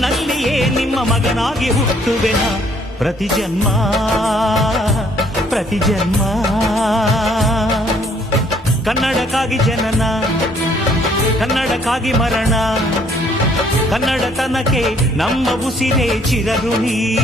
ನಲ್ಲಿಯೇ ನಿಮ್ಮ ಮಗನಾಗಿ ಹುಟ್ಟುವೆನ. ಪ್ರತಿ ಜನ್ಮ ಪ್ರತಿ ಜನ್ಮ. ಕನ್ನಡಕ್ಕಾಗಿ ಜನನ, ಕನ್ನಡಕ್ಕಾಗಿ ಮರಣ. ಕನ್ನಡತನಕ್ಕೆ ನಮ್ಮ ಉಸಿರೇ ಚಿರಋಣಿ.